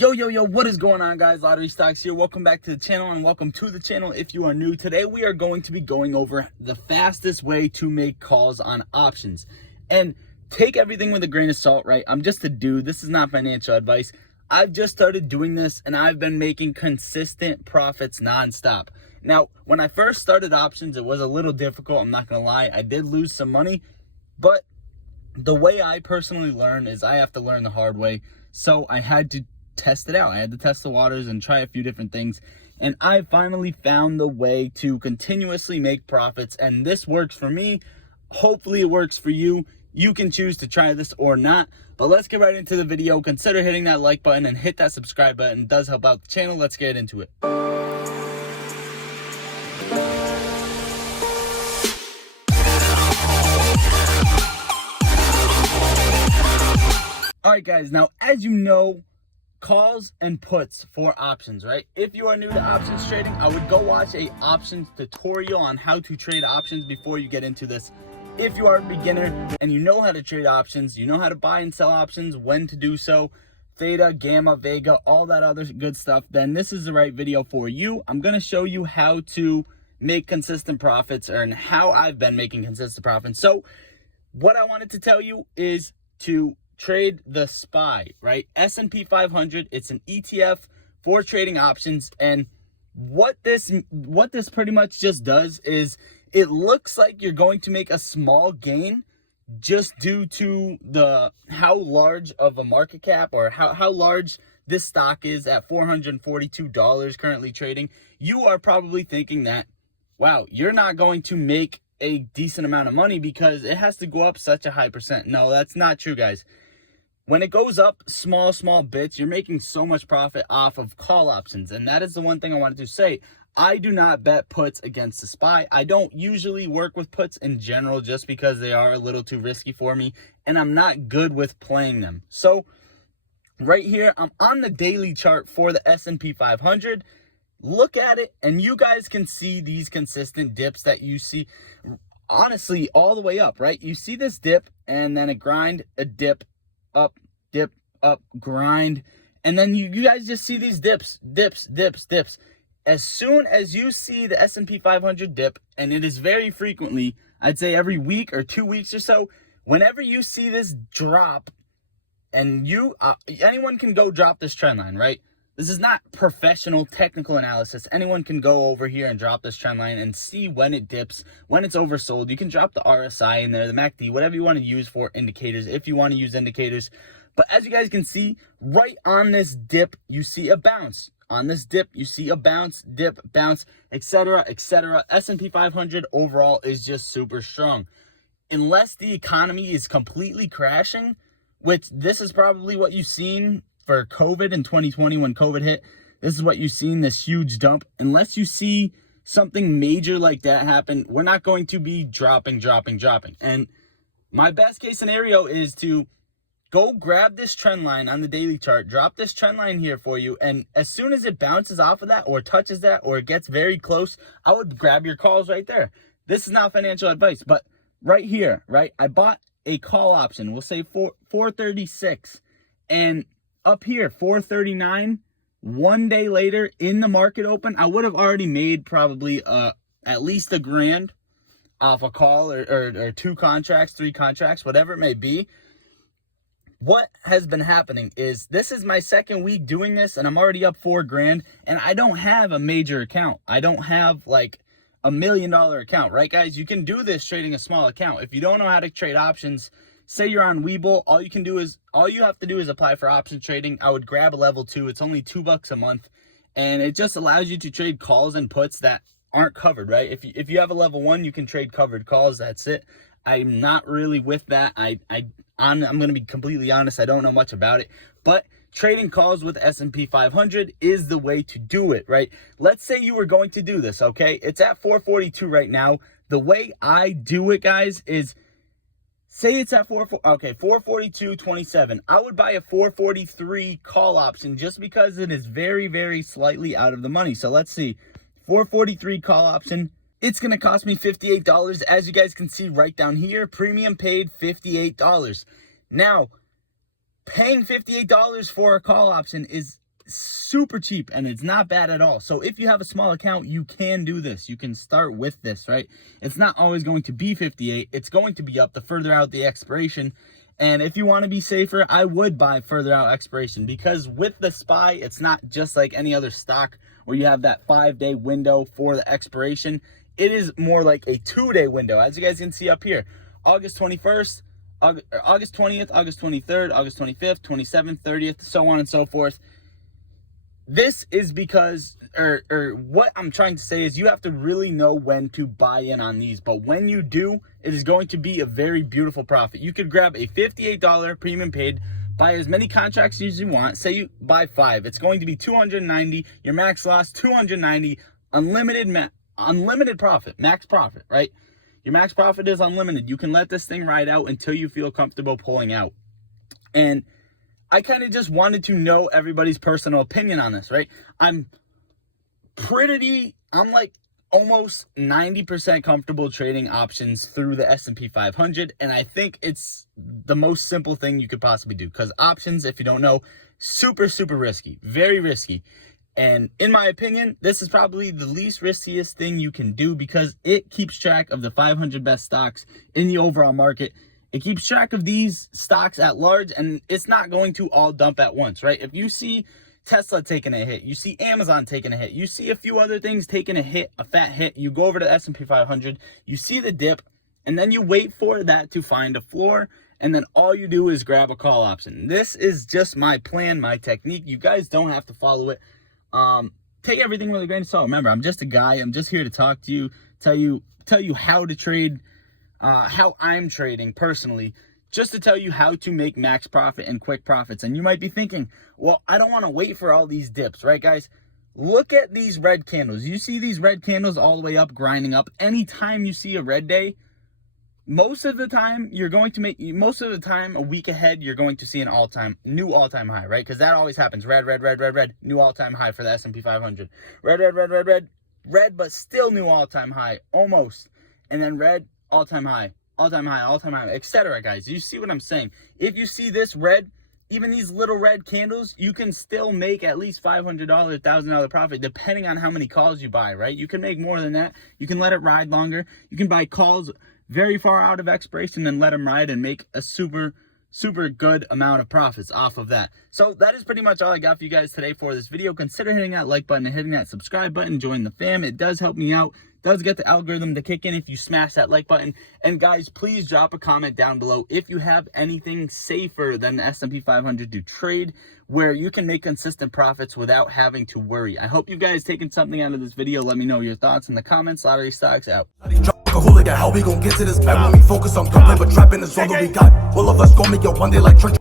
Yo, what is going on, guys? Lottery Stocks here. Welcome back to the channel, and welcome to the channel if you are new. Today we are going to be going over the fastest way to make calls on options. And take everything with a grain of salt, right? I'm just a dude. This is not financial advice. I've just started doing this and I've been making consistent profits nonstop. Now, when I first started options, it was a little difficult. I'm not going to lie. I did lose some money, but the way I personally learn is I have to learn the hard way. So I had to test it out. I had to test the waters and try a few different things. And I finally found the way to continuously make profits. And this works for me. Hopefully it works for you. You can choose to try this or not. But let's get right into the video. Consider hitting that like button and hit that subscribe button. It does help out the channel. Let's get into it. All right, guys. Now, as you know, calls and puts for options, right? If you are new to options trading, I would go watch a options tutorial on how to trade options before you get into this. If you are a beginner and you know how to trade options, you know how to buy and sell options, when to do so, theta, gamma, vega, all that other good stuff, then this is the right video for you. I'm going to show you how to make consistent profits and how I've been making consistent profits. So what I wanted to tell you is to trade the SPY, right? S&P 500. It's an ETF for trading options. And what this pretty much just does is it looks like you're going to make a small gain just due to how large of a market cap or how large this stock is at $442 currently trading. You are probably thinking that, wow, you're not going to make a decent amount of money because it has to go up such a high percent. No, that's not true, guys. When it goes up small bits, you're making so much profit off of call options. And that is the one thing I wanted to say. I do not bet puts against the SPY. I don't usually work with puts in general just because they are a little too risky for me. And I'm not good with playing them. So right here, I'm on the daily chart for the S&P 500. Look at it and you guys can see these consistent dips that you see. Honestly, all the way up, right? You see this dip and then a grind, a dip, up, dip, up, grind, and then you guys just see these dips. As soon as you see the S&P 500 dip, and it is very frequently, I'd say every week or 2 weeks or so, whenever you see this drop, and anyone can go drop this trend line, right? This is not professional technical analysis. Anyone can go over here and drop this trend line and see when it dips, when it's oversold. You can drop the RSI in there, the MACD, whatever you want to use for indicators, if you want to use indicators. But as you guys can see, right on this dip, you see a bounce. On this dip, you see a bounce, dip, bounce, etc., etc. S&P 500 overall is just super strong. Unless the economy is completely crashing, which this is probably what you've seen for COVID in 2020 when COVID hit. This is what you've seen, this huge dump. Unless you see something major like that happen, we're not going to be dropping. And my best case scenario is to go grab this trend line on the daily chart, drop this trend line here for you, and as soon as it bounces off of that or touches that or it gets very close, I would grab your calls right there. This is not financial advice, but right here, right, I bought a call option, we'll say 436, and up here, 439, 1 day later in the market open, I would have already made probably at least $1,000 off a call or 2 contracts, 3 contracts, whatever it may be. What has been happening is this is my second week doing this and I'm already up $4,000 and I don't have a major account. I don't have like $1 million account, right, guys? You can do this trading a small account. If you don't know how to trade options, say you're on Webull, all you have to do is apply for option trading. I would grab a level 2. It's only $2 a month, and it just allows you to trade calls and puts that aren't covered, right? If you have a level 1, you can trade covered calls. That's it. I'm not really with that. I'm going to be completely honest. I don't know much about it, but trading calls with S&P 500 is the way to do it, right? Let's say you were going to do this, okay? It's at 442 right now. The way I do it, guys, is say it's at 442.27. I would buy a 443 call option just because it is very slightly out of the money. So let's see, 443 call option. It's going to cost me $58. As you guys can see right down here, premium paid $58. Now, paying $58 for a call option is super cheap and it's not bad at all. So if you have a small account, you can do this. You can start with this, right? It's not always going to be 58. It's going to be up the further out the expiration. And if you want to be safer, I would buy further out expiration, because with the SPY, it's not just like any other stock where you have that 5-day window for the expiration. It is more like a 2-day window, as you guys can see up here. August 21st, August 20th, August 23rd, August 25th, 27th, 30th, so on and so forth. This is because, or what I'm trying to say is, you have to really know when to buy in on these. But when you do, it is going to be a very beautiful profit. You could grab a $58 premium paid, buy as many contracts as you want. Say you buy 5. It's going to be $290. Your max loss, $290. Unlimited profit, max profit, right? Your max profit is unlimited. You can let this thing ride out until you feel comfortable pulling out. And I kind of just wanted to know everybody's personal opinion on this, right? I'm like almost 90% comfortable trading options through the S&P 500. And I think it's the most simple thing you could possibly do, because options, if you don't know, super, super risky, very risky. And in my opinion, this is probably the least riskiest thing you can do, because it keeps track of the 500 best stocks in the overall market. It keeps track of these stocks at large, and it's not going to all dump at once, right? If you see Tesla taking a hit, you see Amazon taking a hit, you see a few other things taking a hit, a fat hit, you go over to S&P 500, you see the dip, and then you wait for that to find a floor, and then all you do is grab a call option. This is just my plan, my technique. You guys don't have to follow it. Take everything with a grain of salt. Remember, I'm just a guy. I'm just here to talk to you, tell you how to trade, how I'm trading personally, just to tell you how to make max profit and quick profits. And you might be thinking, well, I don't want to wait for all these dips, right, guys? Look at these red candles. You see these red candles all the way up, grinding up. Anytime you see a red day, most of the time a week ahead, you're going to see an new all-time high, right? Because that always happens. Red, new all-time high for the S&P 500. Red, but still new all-time high, almost. And then red, all-time high, etc., guys. You see what I'm saying? If you see this red, even these little red candles, you can still make at least $500, $1,000 profit, depending on how many calls you buy, right? You can make more than that. You can let it ride longer. You can buy calls very far out of expiration and let them ride and make a super good amount of profits off of that. So that is pretty much all I got for you guys today for this video. Consider hitting that like button and hitting that subscribe button. Join the fam. It does help me out. Does get the algorithm to kick in if you smash that like button. And guys, please drop a comment down below if you have anything safer than the S&P 500 to trade, where you can make consistent profits without having to worry. I hope you guys taken something out of this video. Let me know your thoughts in the comments. Lottery Stocks out. How we gon' get to this bag when we focus on gunplay, but trapping is all that we got. All of us gon' make it one day like church.